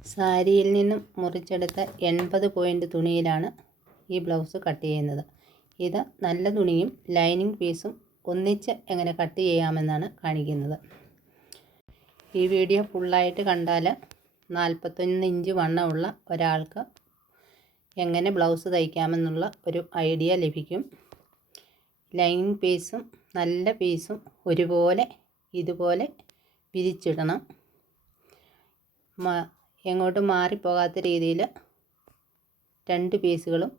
സാരിയിൽ നിന്നും മുറിച്ചെടുത്ത 80 പോയിൻ്റ് തുണിയിലാണ് ഈ ബ്ലൗസ് കട്ട് ചെയ്യുന്നത്. ഇത് നല്ല തുണിയും ലൈനിങ് പീസും ഒന്നിച്ച് എങ്ങനെ കട്ട് ചെയ്യാമെന്നാണ് കാണിക്കുന്നത്. ഈ വീഡിയോ ഫുള്ളായിട്ട് കണ്ടാൽ 41 ഇഞ്ച് വണ്ണമുള്ള ഒരാൾക്ക് എങ്ങനെ ബ്ലൗസ് തയ്ക്കാമെന്നുള്ള ഒരു ഐഡിയ ലഭിക്കും. ലൈനിങ് പീസും നല്ല പീസും ഒരുപോലെ ഇതുപോലെ പിരിച്ചിടണം. എങ്ങോട്ടും മാറിപ്പോകാത്ത രീതിയിൽ രണ്ട് പീസുകളും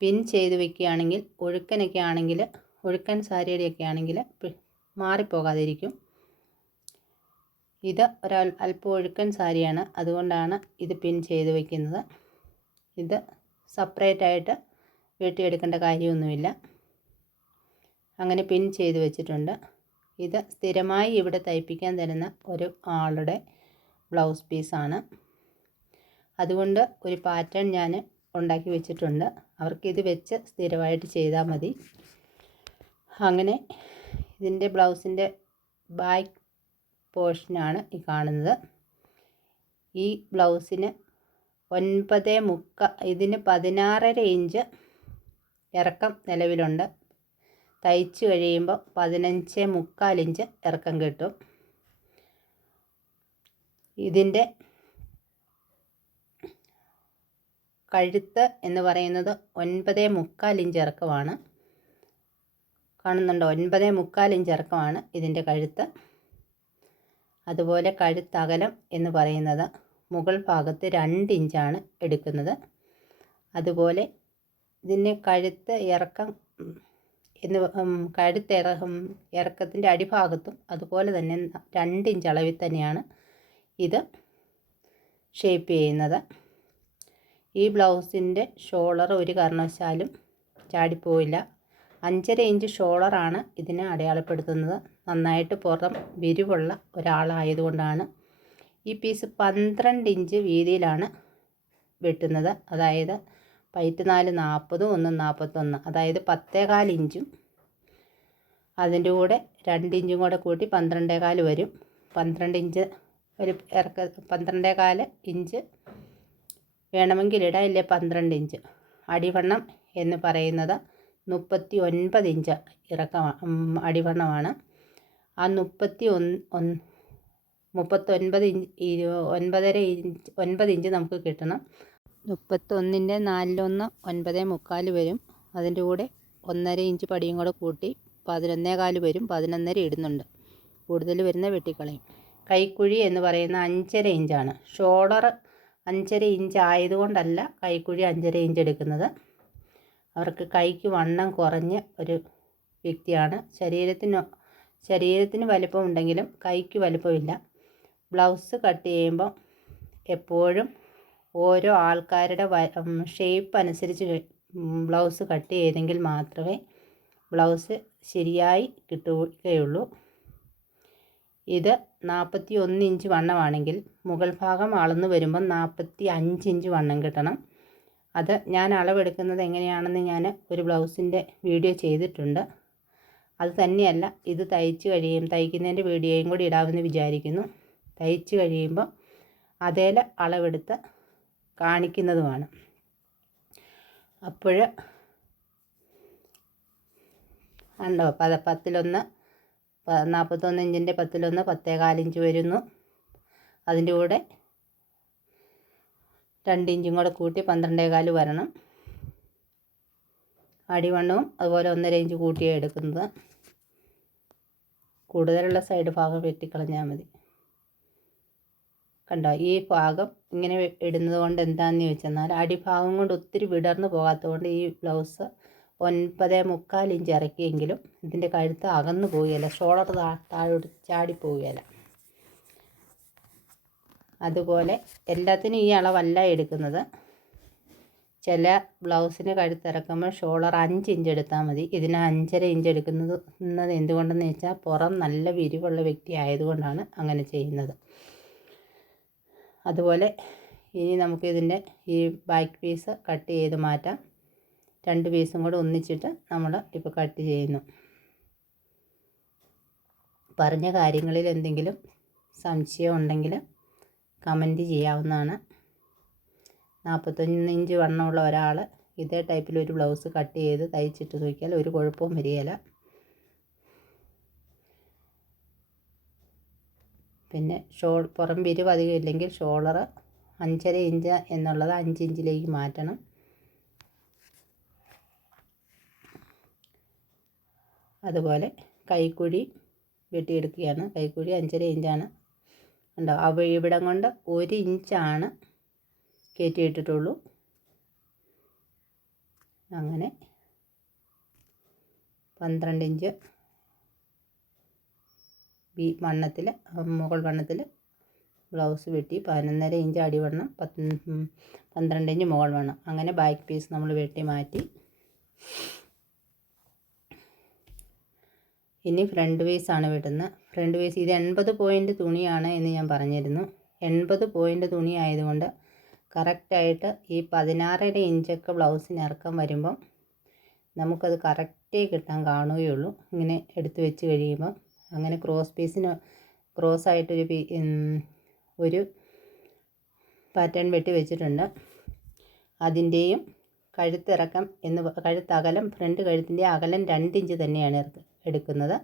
പിൻ ചെയ്ത് വെക്കുകയാണെങ്കിൽ ഒഴുക്കൻ സാരിയുടെയൊക്കെ ആണെങ്കിൽ മാറിപ്പോകാതിരിക്കും. ഇത് അല്പം ഒഴുക്കൻ സാരിയാണ്, അതുകൊണ്ടാണ് ഇത് പിൻ ചെയ്ത് വയ്ക്കുന്നത്. ഇത് സെപ്പറേറ്റായിട്ട് വെട്ടിയെടുക്കേണ്ട കാര്യമൊന്നുമില്ല. അങ്ങനെ പിൻ ചെയ്ത് വെച്ചിട്ടുണ്ട്. ഇത് സ്ഥിരമായി ഇവിടെ തയ്പ്പിക്കാൻ തരുന്ന ഒരു ആളുടെ ബ്ലൗസ് പീസാണ്. അതുകൊണ്ട് ഒരു പാറ്റേൺ ഞാൻ ഉണ്ടാക്കി വെച്ചിട്ടുണ്ട്. അവർക്കിത് വെച്ച് സ്ഥിരമായിട്ട് ചെയ്താൽ മതി. അങ്ങനെ ഇതിൻ്റെ ബ്ലൗസിൻ്റെ ബാക്ക് പോർഷനാണ് ഈ കാണുന്നത്. ഈ ബ്ലൗസിന് 9.75 ഇതിന് 16.5 ഇഞ്ച് ഇറക്കം നിലവിലുണ്ട്. തയ്ച്ച് കഴിയുമ്പോൾ 15.25 ഇഞ്ച് ഇറക്കം കിട്ടും. ഇതിൻ്റെ കഴുത്ത് എന്ന് പറയുന്നത് 9.25 ഇഞ്ച് ഇറക്കമാണ്. കാണുന്നുണ്ടോ? 9.25 ഇഞ്ച് ഇറക്കമാണ് ഇതിൻ്റെ കഴുത്ത്. അതുപോലെ കഴുത്തകലം എന്ന് പറയുന്നത് മുകൾ ഭാഗത്ത് 2 ഇഞ്ചാണ് എടുക്കുന്നത്. അതുപോലെ ഇതിന് കഴുത്ത് ഇറക്കം ഇറക്കത്തിൻ്റെ അടിഭാഗത്തും അതുപോലെ തന്നെ 2 ഇഞ്ച് അളവിൽ തന്നെയാണ് ഇത് ഷേപ്പ് ചെയ്യുന്നത്. ഈ ബ്ലൗസിൻ്റെ ഷോളർ ഒരു കാരണവശാലും ചാടിപ്പോയില്ല. 5.5 ഇഞ്ച് ഷോളറാണ് ഇതിനെ അടയാളപ്പെടുത്തുന്നത്. നന്നായിട്ട് പുറം വിരിവുള്ള ഒരാളായതുകൊണ്ടാണ്. ഈ പീസ് 12 ഇഞ്ച് വീതിയിലാണ് വെട്ടുന്നത്. അതായത് പൈറ്റ് 4 40 1 41, അതായത് 10.25 ഇഞ്ചും അതിൻ്റെ കൂടെ 2 ഇഞ്ചും കൂടെ കൂട്ടി 12.25 വരും. 12 ഇഞ്ച് ഒരു 12.25 ഇഞ്ച് വേണമെങ്കിൽ ഇടാം, ഇല്ലേ 12 ഇഞ്ച്. അടിവണ്ണം എന്ന് പറയുന്നത് 39 ഇഞ്ച് അടിവണ്ണമാണ്. ആ 39 ഇഞ്ച് 9 ഇഞ്ച് നമുക്ക് കിട്ടണം. 31ൻ്റെ 4/1 9.25 വരും. അതിൻ്റെ കൂടെ 1.5 ഇഞ്ച് പടിയും കൂടെ കൂട്ടി 11.25 വരും. 11.5 ഇടുന്നുണ്ട്. കൂടുതൽ വരുന്ന വെട്ടിക്കളയും. കൈക്കുഴി എന്ന് പറയുന്ന 5.5 ഇഞ്ചാണ്. ഷോളർ 5.5 ഇഞ്ച് ആയതുകൊണ്ടല്ല കൈക്കുഴി 5.5 ഇഞ്ച് എടുക്കുന്നത്. അവർക്ക് കൈക്ക് വണ്ണം കുറഞ്ഞ ഒരു വ്യക്തിയാണ്. ശരീരത്തിന് വലിപ്പം ഉണ്ടെങ്കിലും കൈക്ക് വലിപ്പമില്ല. ബ്ലൗസ് കട്ട് ചെയ്യുമ്പോൾ എപ്പോഴും ഓരോ ആൾക്കാരുടെ ഷേപ്പ് അനുസരിച്ച് ബ്ലൗസ് കട്ട് ചെയ്തെങ്കിൽ മാത്രമേ ബ്ലൗസ് ശരിയായി കിട്ടുകയുള്ളൂ. ഇത് 41 ഇഞ്ച് വണ്ണമാണെങ്കിൽ മുകൾ ഭാഗം അളന്ന് വരുമ്പോൾ 45 ഇഞ്ച് വണ്ണം കിട്ടണം. അത് ഞാൻ അളവെടുക്കുന്നത് എങ്ങനെയാണെന്ന് ഞാൻ ഒരു ബ്ലൗസിൻ്റെ വീഡിയോ ചെയ്തിട്ടുണ്ട്. അത് തന്നെയല്ല, ഇത് തയ്ക്കുന്നതിൻ്റെ വീഡിയോയും കൂടി ഇടാമെന്ന് വിചാരിക്കുന്നു. തയ്ച്ച് കഴിയുമ്പോൾ അതേ അളവെടുത്ത് കാണിക്കുന്നതുമാണ്. അപ്പോൾ ഉണ്ടോ 10/1 41 ഇഞ്ചിൻ്റെ 10/1 10.25 ഇഞ്ച് വരുന്നു. അതിൻ്റെ കൂടെ 2 ഇഞ്ചും കൂടെ കൂട്ടി 12.25 വരണം. അടിവണ്ണവും അതുപോലെ 1.5 ഇഞ്ച് കൂട്ടിയാണ് എടുക്കുന്നത്. കൂടുതലുള്ള സൈഡ് ഭാഗം വെട്ടിക്കളഞ്ഞാൽ മതി. കണ്ടോ? ഈ ഭാഗം ഇങ്ങനെ ഇടുന്നത് കൊണ്ട് എന്താണെന്ന് ചോദിച്ചെന്നാൽ അടിഭാഗം കൊണ്ട് ഒത്തിരി വിടർന്ന് പോകാത്തതുകൊണ്ട് ഈ ബ്ലൗസ് 9.25 ഇഞ്ച് ഇറക്കിയെങ്കിലും ഇതിൻ്റെ കഴുത്ത് അകന്നു പോവുകയില്ല. ഷോളർ താഴോട്ട് ചാടിപ്പോവുകയില്ല. അതുപോലെ എല്ലാത്തിനും ഈ അളവല്ല എടുക്കുന്നത്. ചില ബ്ലൗസിന് കഴുത്തിറക്കുമ്പോൾ ഷോളർ 5 ഇഞ്ച് എടുത്താൽ മതി. ഇതിന് 5.5 ഇഞ്ച് എടുക്കുന്നത് എന്തുകൊണ്ടെന്ന് വെച്ചാൽ പുറം നല്ല വിരിവുള്ള വ്യക്തി ആയതുകൊണ്ടാണ് അങ്ങനെ ചെയ്യുന്നത്. അതുപോലെ ഇനി നമുക്കിതിൻ്റെ ഈ ബാക്ക് പീസ് കട്ട് ചെയ്ത് മാറ്റാം. 2 പീസും കൂടെ ഒന്നിച്ചിട്ട് നമ്മൾ ഇപ്പോൾ കട്ട് ചെയ്യുന്നു. പറഞ്ഞ കാര്യങ്ങളിൽ എന്തെങ്കിലും സംശയം ഉണ്ടെങ്കിൽ കമൻറ്റ് ചെയ്യാവുന്നതാണ്. 41 ഇഞ്ച് വണ്ണമുള്ള ഒരാൾ ഇതേ ടൈപ്പിലൊരു ബ്ലൗസ് കട്ട് ചെയ്ത് തയ്ച്ചിട്ട് നോക്കിയാൽ ഒരു കുഴപ്പവും വരികയില്ല. പിന്നെ പുറം പിരിവ് അധികം ഇല്ലെങ്കിൽ ഷോൾഡർ 5.5 ഇഞ്ച് എന്നുള്ളത് 5 ഇഞ്ചിലേക്ക് മാറ്റണം. അതുപോലെ കൈക്കുഴി വെട്ടിയെടുക്കുകയാണ്. കൈക്കുഴി 5.5 ഇഞ്ചാണ്. ഉണ്ടോ, ഇവിടം കൊണ്ട് 1 ഇഞ്ചാണ് കയറ്റിയിട്ടിട്ടുള്ളൂ. അങ്ങനെ 12 ഇഞ്ച് വണ്ണത്തിൽ, മുകൾ വണ്ണത്തിൽ ബ്ലൗസ് വെട്ടി 11.5 ഇഞ്ച് അടിവണ്ണം, 12 ഇഞ്ച് മുകൾ വണ്ണം. അങ്ങനെ ബാക്ക് പീസ് നമ്മൾ വെട്ടി മാറ്റി. ഇനി ഫ്രണ്ട് പീസാണ് വെട്ടുന്നത്. ഫ്രണ്ട് പീസ് ഇത് 80 പോയിൻ്റ് തുണിയാണ് എന്ന് ഞാൻ പറഞ്ഞിരുന്നു. 80 പോയിൻ്റ് തുണി ആയതുകൊണ്ട് കറക്റ്റായിട്ട് ഈ 16.5 ഇഞ്ചൊക്കെ ബ്ലൗസിന് ഇറക്കം വരുമ്പം നമുക്കത് കറക്റ്റേ കിട്ടാൻ കാണുകയുള്ളൂ. ഇങ്ങനെ എടുത്ത് വെച്ച് കഴിയുമ്പം അങ്ങനെ ക്രോസ് പീസിന് ക്രോസായിട്ടൊരു പാറ്റേൺ വെട്ടി വെച്ചിട്ടുണ്ട്. അതിൻ്റെയും കഴുത്തിറക്കം കഴുത്തകലം, ഫ്രണ്ട് കഴുത്തിൻ്റെ അകലം 2 ഇഞ്ച് തന്നെയാണ് എടുക്കുന്നത്.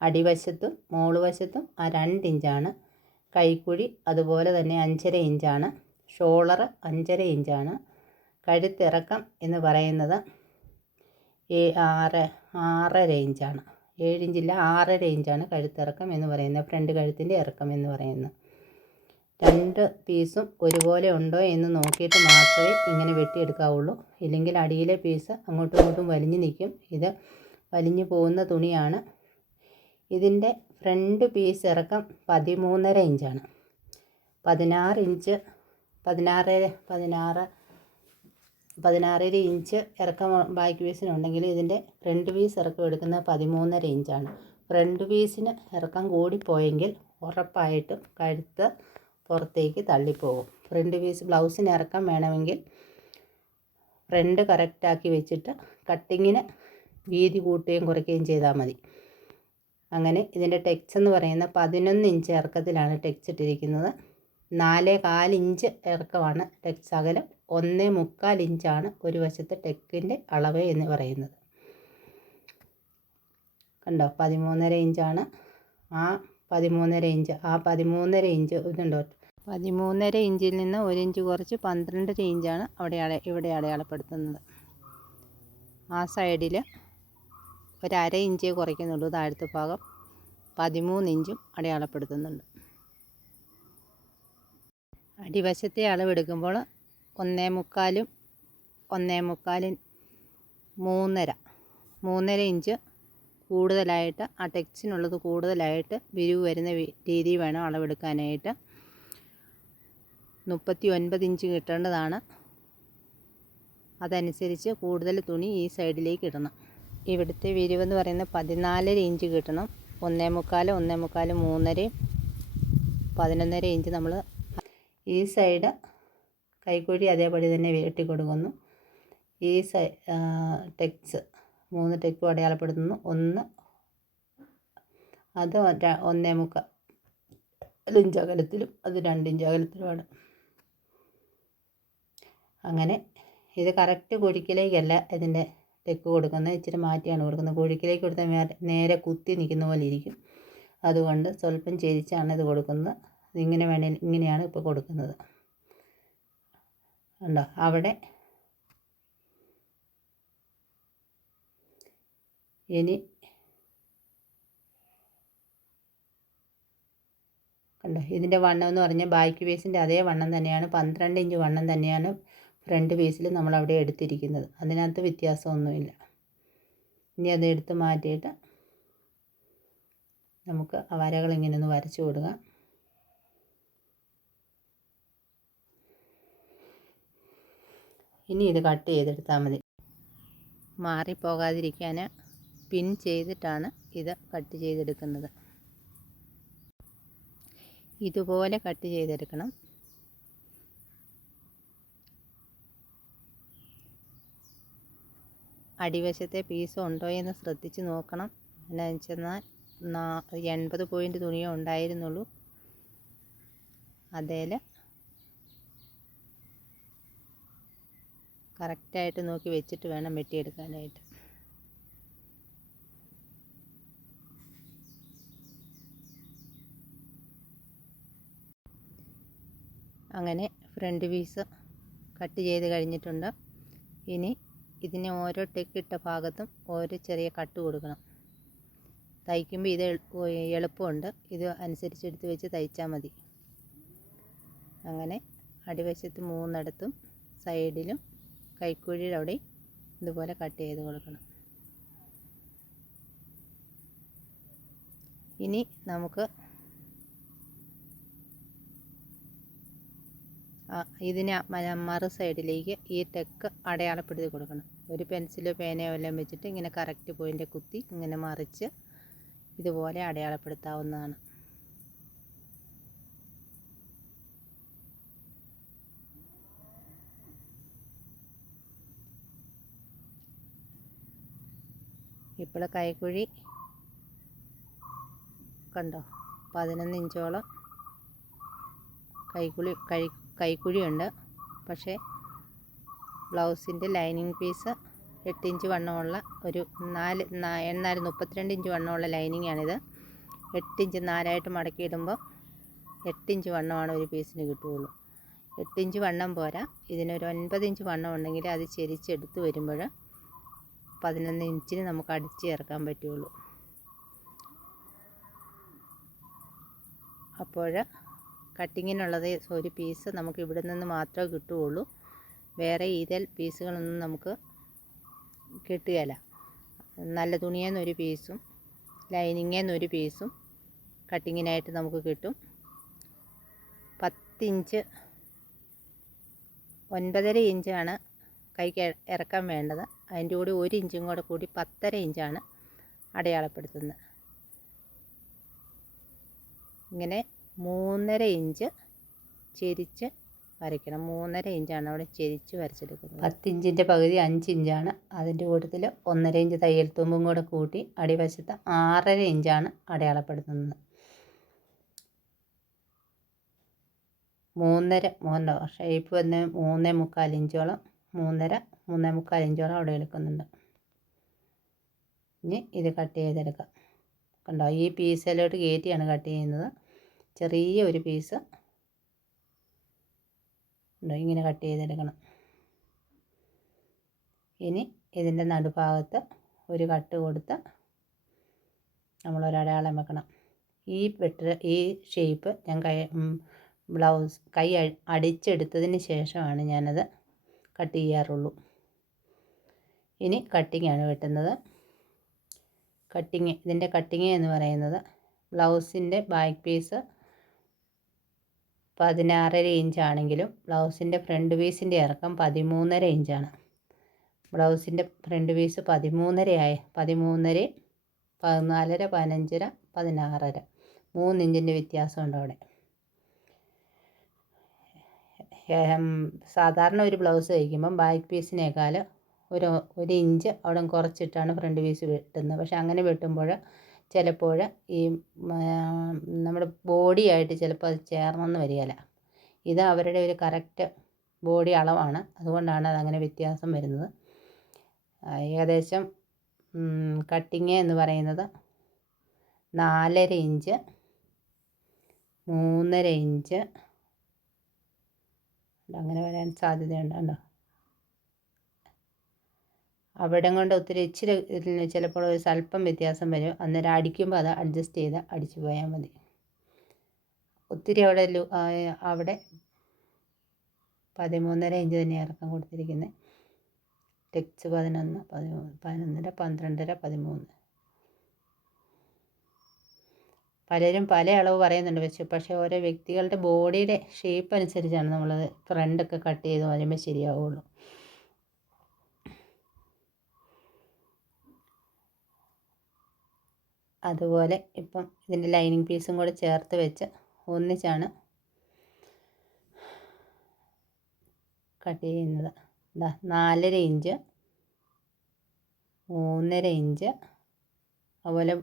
അടിവശത്തും മോളുവശത്തും ആ 2 ഇഞ്ചാണ്. കൈക്കുഴി അതുപോലെ തന്നെ 5.5 ഇഞ്ചാണ്. ഷോളർ 5.5 ഇഞ്ചാണ്. കഴുത്തിറക്കം എന്ന് പറയുന്നത് 6.5 ഇഞ്ചാണ്. 7 ഇഞ്ചില്ല, 6.5 ഇഞ്ചാണ് കഴുത്തിറക്കം എന്ന് പറയുന്നത്. ഫ്രണ്ട് കഴുത്തിൻ്റെ ഇറക്കം എന്ന് പറയുന്നത്. 2 പീസും ഒരുപോലെ ഉണ്ടോ എന്ന് നോക്കിയിട്ട് മാത്രമേ ഇങ്ങനെ വെട്ടിയെടുക്കാവുള്ളൂ. ഇല്ലെങ്കിൽ അടിയിലെ പീസ് അങ്ങോട്ടും ഇങ്ങോട്ടും വലിഞ്ഞു നിൽക്കും. ഇത് വലിഞ്ഞു പോകുന്ന തുണിയാണ്. ഇതിൻ്റെ ഫ്രണ്ട് പീസ് ഇറക്കം 13.5 ഇഞ്ചാണ്. 16 ഇഞ്ച് ഇറക്കം ബാക്ക് പീസിനുണ്ടെങ്കിൽ ഇതിൻ്റെ ഫ്രണ്ട് പീസ് ഇറക്കം എടുക്കുന്നത് 13.5 ഇഞ്ചാണ്. ഫ്രണ്ട് പീസിന് ഇറക്കം കൂടിപ്പോയെങ്കിൽ ഉറപ്പായിട്ടും കഴുത്ത് പുറത്തേക്ക് തള്ളിപ്പോകും. ഫ്രണ്ട് പീസ് ബ്ലൗസിന് ഇറക്കം വേണമെങ്കിൽ ഫ്രണ്ട് കറക്റ്റാക്കി വെച്ചിട്ട് കട്ടിങ്ങിന് വീതി കൂട്ടുകയും കുറയ്ക്കുകയും ചെയ്താൽ മതി. അങ്ങനെ ഇതിൻ്റെ ടെക്സ് എന്ന് പറയുന്ന 11 ഇഞ്ച് ഇറക്കത്തിലാണ് ടെക്സ് ഇട്ടിരിക്കുന്നത്. 4.25 ഇഞ്ച് ഇറക്കമാണ് ടെക്സ് അകലം. 1.25 ഇഞ്ചാണ് ഒരു വശത്തെ ടെക്കിൻ്റെ അളവ് എന്ന് പറയുന്നത്. കണ്ടോ, 13.5 ഇഞ്ചാണ്. ആ 13.5 ഇഞ്ച് ഇതുണ്ടോ, 13.5 ഇഞ്ചിൽ നിന്ന് 1 ഇഞ്ച് കുറച്ച് 12 ഇഞ്ചാണ് ഇവിടെ അടയാളപ്പെടുത്തുന്നത്. ആ സൈഡിൽ ഒരു 1/2 ഇഞ്ചേ കുറയ്ക്കുന്നുള്ളൂ. താഴത്തെ ഭാഗം 13 ഇഞ്ചും അടയാളപ്പെടുത്തുന്നുണ്ട്. അടിവശത്തെ അളവെടുക്കുമ്പോൾ 1.25 3.5 ഇഞ്ച് കൂടുതലായിട്ട്, ആ ടെക്സിനുള്ളത് കൂടുതലായിട്ട് വിരിവ് വരുന്ന രീതി വേണം അളവെടുക്കാനായിട്ട്. 39 ഇഞ്ച് കിട്ടേണ്ടതാണ്. അതനുസരിച്ച് കൂടുതൽ തുണി ഈ സൈഡിലേക്ക് ഇടണം. ഇവിടുത്തെ വിരിവെന്ന് പറയുന്നത് 14.5 ഇഞ്ച് കിട്ടണം. 1.25 3.5 11.5 ഇഞ്ച് നമ്മൾ ഈ സൈഡ് കൈക്കുഴി അതേപടി തന്നെ വെട്ടി കൊടുക്കുന്നു. ഈ ടെക്സ് 3 ടെക്കും അടയാളപ്പെടുത്തുന്നു. അത് 1.25 ഇഞ്ച് അകലത്തിലും അത് 2 ഇഞ്ച് അകലത്തിലുമാണ്. അങ്ങനെ ഇത് കറക്റ്റ് കുഴിക്കിലേക്കല്ല ഇതിൻ്റെ ടെക്ക് കൊടുക്കുന്നത്, ഇച്ചിരി മാറ്റിയാണ് കൊടുക്കുന്നത്. കുഴിക്കിലേക്ക് കൊടുത്താൽ നേരെ കുത്തി നിൽക്കുന്ന പോലെ ഇരിക്കും. അതുകൊണ്ട് സ്വല്പം ചെരിച്ചാണ് ഇത് കൊടുക്കുന്നത്. ഇങ്ങനെയാണ് ഇപ്പോൾ കൊടുക്കുന്നത്. ഉണ്ടോ, അവിടെ ഇനി കണ്ടോ, ഇതിൻ്റെ വണ്ണം എന്ന് പറഞ്ഞാൽ ബാക്ക് പീസിൻ്റെ അതേ വണ്ണം തന്നെയാണ്. 12 ഇഞ്ച് വണ്ണം തന്നെയാണ് ഫ്രണ്ട് പീസിൽ നമ്മളവിടെ എടുത്തിരിക്കുന്നത്. അതിനകത്ത് വ്യത്യാസമൊന്നുമില്ല. ഇനി അത് എടുത്ത് മാറ്റിയിട്ട് നമുക്ക് ആ വരകൾ ഇങ്ങനെ ഒന്ന് വരച്ചു കൊടുക്കാം. ഇനി ഇത് കട്ട് ചെയ്തെടുത്താൽ മതി. മാറിപ്പോകാതിരിക്കാൻ പിൻ ചെയ്തിട്ടാണ് ഇത് കട്ട് ചെയ്തെടുക്കുന്നത്. ഇതുപോലെ കട്ട് ചെയ്തെടുക്കണം. അടിവശത്തെ പീസ് ഉണ്ടോ എന്ന് ശ്രദ്ധിച്ച് നോക്കണം. എന്നാന്ന് വെച്ചെന്നാൽ 80 പോയിൻ്റ് തുണിയേ ഉണ്ടായിരുന്നുള്ളൂ. അതേൽ കറക്റ്റായിട്ട് നോക്കി വെച്ചിട്ട് വേണം വെട്ടിയെടുക്കാനായിട്ട്. അങ്ങനെ ഫ്രണ്ട് പീസ് കട്ട് ചെയ്ത് കഴിഞ്ഞിട്ടുണ്ട്. ഇനി ഇതിന് ഓരോ ടെക്കിട്ട ഭാഗത്തും ഓരോ ചെറിയ കട്ട് കൊടുക്കണം. തയ്ക്കുമ്പോൾ ഇത് എളുപ്പമുണ്ട്. ഇത് അനുസരിച്ച് എടുത്ത് വെച്ച് തയ്ച്ചാൽ മതി. അങ്ങനെ അടിവശത്ത് 3 സൈഡിലും കൈക്കുഴിയുടെ അവിടെ ഇതുപോലെ കട്ട് ചെയ്ത് കൊടുക്കണം. ഇനി നമുക്ക് ഇതിന് മറു സൈഡിലേക്ക് ഈ ടെക്ക് അടയാളപ്പെടുത്തി കൊടുക്കണം. ഒരു പെൻസിലോ പേനയോ എല്ലാം വെച്ചിട്ട് ഇങ്ങനെ കറക്റ്റ് പോയിൻ്റ് കുത്തി ഇങ്ങനെ മറിച്ച് ഇതുപോലെ അടയാളപ്പെടുത്താവുന്നതാണ്. ഇപ്പോൾ കൈക്കുഴി കണ്ടോ, 11 ഇഞ്ചോളം കൈക്കുഴിയുണ്ട്. പക്ഷേ ബ്ലൗസിൻ്റെ ലൈനിങ് പീസ് 8 ഇഞ്ച് വണ്ണമുള്ള ഒരു 32 ഇഞ്ച് വണ്ണമുള്ള ലൈനിങ്ങാണിത്. 8 ഇഞ്ച് 4ആയിട്ട് മടക്കിയിടുമ്പോൾ 8 ഇഞ്ച് വണ്ണമാണ് ഒരു പീസിന് കിട്ടുകയുള്ളൂ. 8 ഇഞ്ച് വണ്ണം പോരാ, ഇതിനൊരു 9 ഇഞ്ച് വണ്ണം ഉണ്ടെങ്കിൽ അത് ചെരിച്ചെടുത്ത് വരുമ്പോൾ 11 ഇഞ്ചിന് നമുക്ക് അടിച്ച് ചേർക്കാൻ പറ്റുള്ളൂ. അപ്പോൾ കട്ടിങ്ങിനുള്ളത് ഒരു പീസ് നമുക്ക് ഇവിടെ നിന്ന് മാത്രമേ കിട്ടുകയുള്ളൂ. വേറെ ഈതൽ പീസുകളൊന്നും നമുക്ക് കിട്ടുകയില്ല. നല്ല തുണിയെന്നൊരു പീസും ലൈനിങ്ങെന്നൊരു പീസും കട്ടിങ്ങിനായിട്ട് നമുക്ക് കിട്ടും. 10 ഇഞ്ച് 9.5 ഇഞ്ചാണ് കൈക്ക് ഇറക്കാൻ വേണ്ടത്. അതിൻ്റെ കൂടി 1 ഇഞ്ചും കൂടെ കൂടി 10.5 ഇഞ്ചാണ് അടയാളപ്പെടുത്തുന്നത്. ഇങ്ങനെ 3.5 ഇഞ്ച് ചെരിച്ച് വരയ്ക്കണം. 3.5 ഇഞ്ചാണ് അവിടെ ചെരിച്ച് വരച്ചെടുക്കുന്നത്. 10 ഇഞ്ചിൻ്റെ പകുതി 5 ഇഞ്ചാണ്. അതിൻ്റെ കൂട്ടത്തിൽ 1.5 ഇഞ്ച് തയ്യൽ തുമ്പും കൂടെ കൂട്ടി അടിവശത്ത് 6.5 ഇഞ്ചാണ് അടയാളപ്പെടുത്തുന്നത്. 3.5 ഷേപ്പ് വന്ന് 3.25 ഇഞ്ചോളം 3.5 ഇഞ്ചോളം അവിടെ എടുക്കുന്നുണ്ട്. ഇനി ഇത് കട്ട് ചെയ്തെടുക്കാം. കണ്ടോ, ഈ പീസിലോട്ട് കയറ്റിയാണ് കട്ട് ചെയ്യുന്നത്. ചെറിയ ഒരു പീസ് ഉണ്ടോ, ഇങ്ങനെ കട്ട് ചെയ്തെടുക്കണം. ഇനി ഇതിൻ്റെ നടുഭാഗത്ത് ഒരു കട്ട് കൊടുത്ത് നമ്മളൊരടയാളം വെക്കണം. ഈ ഷേപ്പ് ഞാൻ കൈ അടിച്ചെടുത്തതിന് ശേഷമാണ് ഞാനത് കട്ട് ചെയ്യാറുള്ളൂ. ഇനി കട്ടിങ്ങാണ് വെട്ടുന്നത്. ഇതിൻ്റെ കട്ടിങ് എന്ന് പറയുന്നത് ബ്ലൗസിൻ്റെ ബാക്ക് പീസ് 16.5 ഇഞ്ചാണെങ്കിലും ബ്ലൗസിൻ്റെ ഫ്രണ്ട് പീസിൻ്റെ ഇറക്കം 13.5 ഇഞ്ചാണ്. ബ്ലൗസിൻ്റെ ഫ്രണ്ട് പീസ് 13.5 14.5 15.5 16.5 3 ഇഞ്ചിൻ്റെ വ്യത്യാസമുണ്ട് അവിടെ. സാധാരണ ഒരു ബ്ലൗസ് തയ്ക്കുമ്പം ബാക്ക് പീസിനേക്കാൾ ഒരു ഇഞ്ച് അവിടെ കുറച്ചിട്ടാണ് ഫ്രണ്ട് പീസ് വെട്ടുന്നത്. പക്ഷെ അങ്ങനെ വെട്ടുമ്പോൾ ചിലപ്പോൾ ഈ നമ്മുടെ ബോഡിയായിട്ട് ചിലപ്പോൾ അത് ചേർന്നെന്ന് വരികയില്ല. ഇത് അവരുടെ ഒരു കറക്റ്റ് ബോഡി അളവാണ്, അതുകൊണ്ടാണ് അതങ്ങനെ വ്യത്യാസം വരുന്നത്. ഏകദേശം കട്ടിങ് എന്ന് പറയുന്നത് 4.5 ഇഞ്ച് 3.5 ഇഞ്ച് അങ്ങനെ വരാൻ സാധ്യതയുണ്ട്. കണ്ടോ, അവിടെ കൊണ്ട് ഇച്ചിരി ചിലപ്പോൾ ഒരു സ്വല്പം വ്യത്യാസം വരും. അന്നേരം അടിക്കുമ്പോൾ അത് അഡ്ജസ്റ്റ് ചെയ്ത് അടിച്ചു പോയാൽ മതി. ഒത്തിരി അവിടെ 13.5 ഇഞ്ച് തന്നെ ഇറക്കം കൊടുത്തിരിക്കുന്നത്. ടെക്സ് 11 11.5 12.5 13. പലരും പല അളവ് പറയുന്നുണ്ട്. പക്ഷേ ഓരോ വ്യക്തികളുടെ ബോഡിയുടെ ഷേപ്പ് അനുസരിച്ചാണ് നമ്മൾ ഫ്രണ്ടൊക്കെ കട്ട് ചെയ്ത് വരുമ്പോൾ ശരിയാവുള്ളൂ. അതുപോലെ ഇപ്പം ഇതിൻ്റെ ലൈനിങ് പീസും കൂടെ ചേർത്ത് വെച്ച് ഒന്നിച്ചാണ് കട്ട് ചെയ്യുന്നത്. 4.5 ഇഞ്ച് 3.5 ഇഞ്ച് അതുപോലെ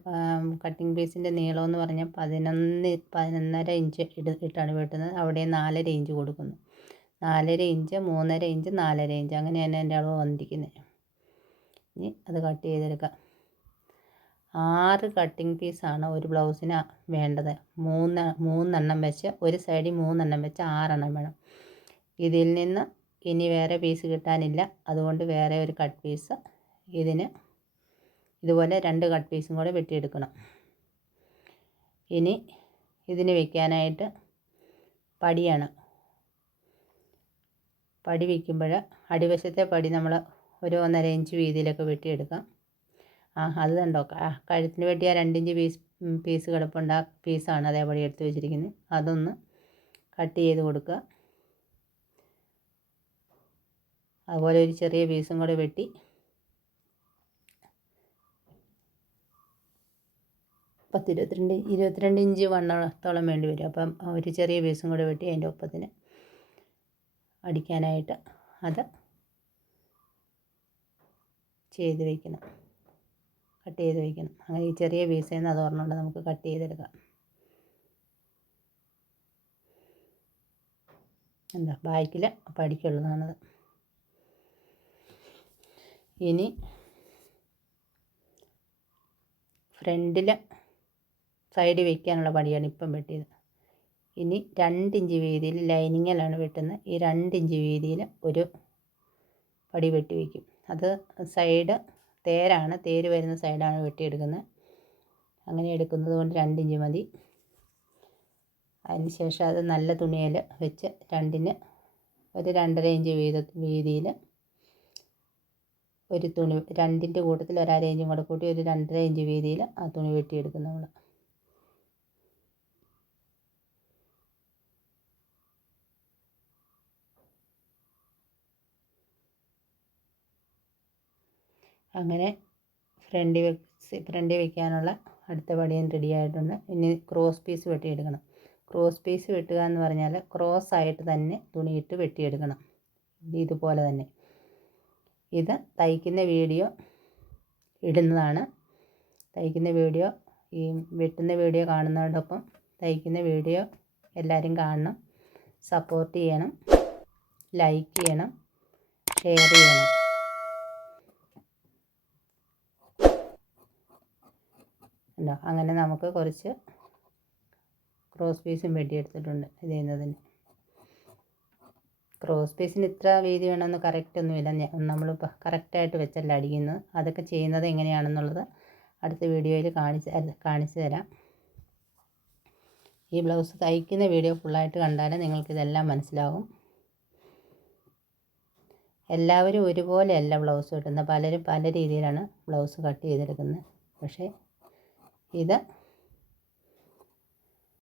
കട്ടിങ് പീസിൻ്റെ നീളം എന്ന് പറഞ്ഞാൽ 11.5 ഇഞ്ച് ഇട്ടാണ് വെട്ടുന്നത്. അവിടെ 4.5 ഇഞ്ച് കൊടുക്കുന്നു. 4.5 ഇഞ്ച്, 3.5 ഇഞ്ച്, 4.5 ഇഞ്ച് അങ്ങനെയാണ് എൻ്റെ അളവ് വന്നിരിക്കുന്നത്. ഇനി അത് കട്ട് ചെയ്തെടുക്കാം. 6 കട്ടിങ് പീസാണ് ഒരു ബ്ലൗസിന് വേണ്ടത്. മൂന്നെണ്ണം വെച്ച് ഒരു സൈഡിൽ 3 എണ്ണം വെച്ച് 6 എണ്ണം വേണം. ഇതിൽ നിന്ന് ഇനി വേറെ പീസ് കിട്ടാനില്ല. അതുകൊണ്ട് വേറെ ഒരു കട്ട് പീസ് ഇതിന് ഇതുപോലെ 2 കട്ട് പീസും കൂടെ വെട്ടിയെടുക്കണം. ഇനി ഇതിന് വയ്ക്കാനായിട്ട് പടിയാണ്. പടി വയ്ക്കുമ്പോൾ അടിവശത്തെ പടി നമ്മൾ ഒരു 1.5 ഇഞ്ച് വീതിയിലൊക്കെ വെട്ടിയെടുക്കാം. അത് കണ്ടോ, കഴുത്തിന് വെട്ടിയ 2 ഇഞ്ച് പീസ് കിടപ്പുണ്ട്. ആ പീസാണ് അതേപടി എടുത്ത് വെച്ചിരിക്കുന്നത്. അതൊന്ന് കട്ട് ചെയ്ത് കൊടുക്കുക. അതുപോലെ ഒരു ചെറിയ പീസും കൂടെ വെട്ടി 22 ഇഞ്ച് വണ്ണത്തോളം വേണ്ടി വരും. അപ്പം ഒരു ചെറിയ പീസും കൂടെ വെട്ടി അതിൻ്റെ ഒപ്പത്തിന് അടിക്കാനായിട്ട് അത് ചെയ്ത് വയ്ക്കണം, കട്ട് ചെയ്ത് വയ്ക്കണം. അങ്ങനെ ഈ ചെറിയ പീസിൽ നിന്ന് അത് ഓർമ്മയുണ്ട് നമുക്ക് കട്ട് ചെയ്തെടുക്കാം. എന്താ ബാക്കിൽ പടിക്കുള്ളതാണത്. ഇനി ഫ്രണ്ടിൽ സൈഡിൽ വയ്ക്കാനുള്ള പടിയാണ് ഇപ്പം വെട്ടിയത്. ഇനി 2 ഇഞ്ച് വീതിയിൽ ലൈനിങ്ങിലാണ് വെട്ടുന്നത്. ഈ 2 ഇഞ്ച് വീതിയിൽ ഒരു പടി വെട്ടി വയ്ക്കും. അത് സൈഡ് തേരാണ്, തേര് വരുന്ന സൈഡാണ് വെട്ടിയെടുക്കുന്നത്. അങ്ങനെ എടുക്കുന്നത് കൊണ്ട് 2 ഇഞ്ച് മതി. അതിന് ശേഷം അത് നല്ല തുണിയിൽ വെച്ച് രണ്ടിന് ഒരു 2.5 ഇഞ്ച് വീതിയിൽ ഒരു തുണി, 2ൻ്റെ കൂട്ടത്തിൽ ഒരു 1/2 ഇഞ്ചും കൂടെ കൂട്ടി ഒരു 2.5 ഇഞ്ച് വീതിയിൽ ആ തുണി വെട്ടിയെടുക്കും നമ്മൾ. അങ്ങനെ ഫ്രണ്ടിൽ വയ്ക്കാനുള്ള അടുത്ത പടിയും റെഡി ആയിട്ടുണ്ട്. ഇനി ക്രോസ് പീസ് വെട്ടിയെടുക്കണം. ക്രോസ് പീസ് വെട്ടുക എന്ന് പറഞ്ഞാൽ ക്രോസ് ആയിട്ട് തന്നെ തുണിയിട്ട് വെട്ടിയെടുക്കണം. ഇതുപോലെ തന്നെ. ഇത് തയ്ക്കുന്ന വീഡിയോ ഇടുന്നതാണ്. തയ്ക്കുന്ന വീഡിയോ ഈ വെട്ടുന്ന വീഡിയോ കാണുന്നതോടൊപ്പം തയ്ക്കുന്ന വീഡിയോ എല്ലാവരും കാണണം, സപ്പോർട്ട് ചെയ്യണം, ലൈക്ക് ചെയ്യണം, ഷെയർ ചെയ്യണം. ഉണ്ടോ, അങ്ങനെ നമുക്ക് കുറച്ച് ക്രോസ് പീസും വെട്ടിയെടുത്തിട്ടുണ്ട്. ഇത് ചെയ്യുന്നതിന് ക്രോസ് പീസിന് ഇത്ര വീതി വേണമെന്ന് കറക്റ്റൊന്നുമില്ല. നമ്മളിപ്പോൾ കറക്റ്റായിട്ട് വെച്ചല്ല അടിക്കുന്നത്. അതൊക്കെ ചെയ്യുന്നത് എങ്ങനെയാണെന്നുള്ളത് അടുത്ത വീഡിയോയിൽ കാണിച്ചു തരാം. ഈ ബ്ലൗസ് തയ്ക്കുന്ന വീഡിയോ ഫുള്ളായിട്ട് കണ്ടാൽ നിങ്ങൾക്കിതെല്ലാം മനസ്സിലാവും. എല്ലാവരും ഒരുപോലെയല്ല ബ്ലൗസ് വെട്ടുന്നത്. പലരും പല രീതിയിലാണ് ബ്ലൗസ് കട്ട് ചെയ്തെടുക്കുന്നത്. പക്ഷേ ഇത്